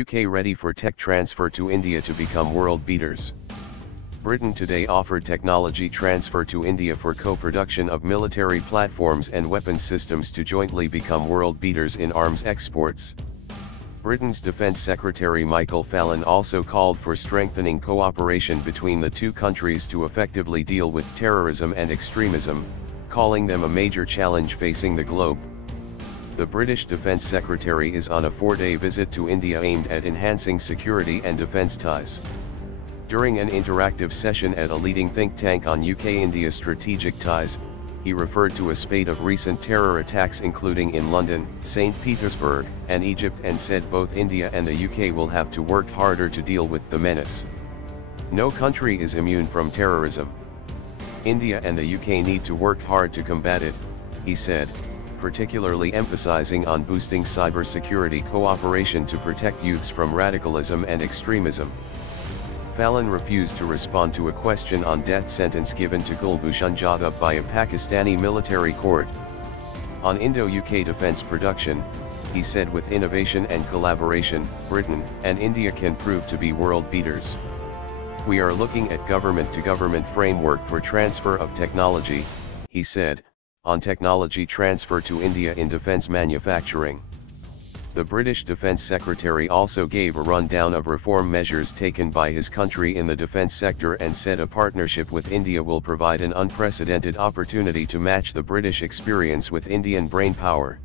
UK ready for tech transfer to India to become world beaters. Britain today offered technology transfer to India for co-production of military platforms and weapons systems to jointly become world beaters in arms exports. Britain's Defence Secretary Michael Fallon also called for strengthening cooperation between the two countries to effectively deal with terrorism and extremism, calling them a major challenge facing the globe. The British Defence Secretary is on a 4-day visit to India aimed at enhancing security and defence ties. During an interactive session at a leading think tank on UK-India strategic ties, he referred to a spate of recent terror attacks including in London, St. Petersburg, and Egypt, and said both India and the UK will have to work harder to deal with the menace. No country is immune from terrorism. India and the UK need to work hard to combat it, he said, particularly emphasizing on boosting cybersecurity cooperation to protect youths from radicalism and extremism. Fallon refused to respond to a question on death sentence given to Kulbhushan Jadhav by a Pakistani military court. On Indo-UK defence production, he said with innovation and collaboration, Britain and India can prove to be world beaters. We are looking at government-to-government framework for transfer of technology, he said, on technology transfer to India in defence manufacturing. The British Defence Secretary also gave a rundown of reform measures taken by his country in the defence sector and said a partnership with India will provide an unprecedented opportunity to match the British experience with Indian brainpower.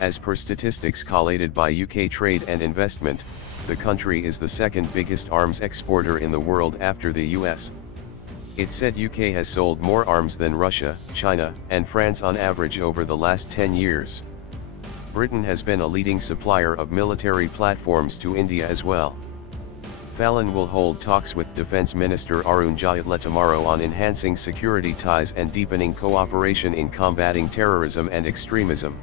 As per statistics collated by UK Trade and Investment, the country is the second biggest arms exporter in the world after the US. It said UK has sold more arms than Russia, China, and France on average over the last 10 years. Britain has been a leading supplier of military platforms to India as well. Fallon will hold talks with Defence Minister Arun Jaitley tomorrow on enhancing security ties and deepening cooperation in combating terrorism and extremism.